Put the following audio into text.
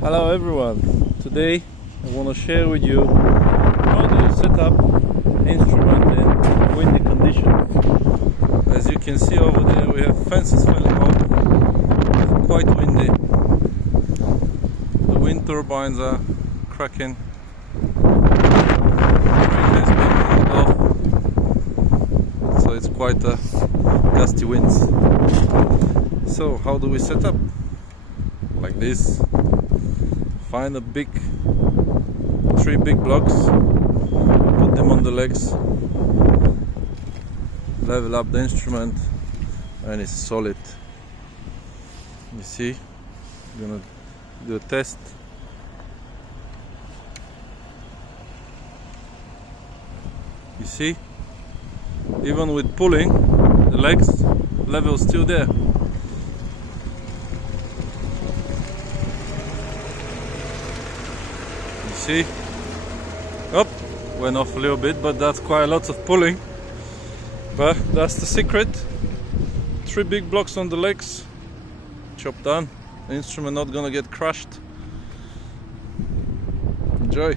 Hello everyone, today I want to share with you how do you set up instrument in windy conditions. As you can see over there we have fences falling off, it's quite windy, the wind turbines are cracking, train has been moved off, so it's quite a gusty winds. So how do we set up? Like this. Find three big blocks, put them on the legs, level up the instrument, and it's solid. You see, I'm gonna do a test. You see, even with pulling, the legs level still there. See, up, went off a little bit, but that's quite a lot of pulling. But that's the secret. 3 big blocks on the legs, job done. The instrument not gonna get crushed. Enjoy.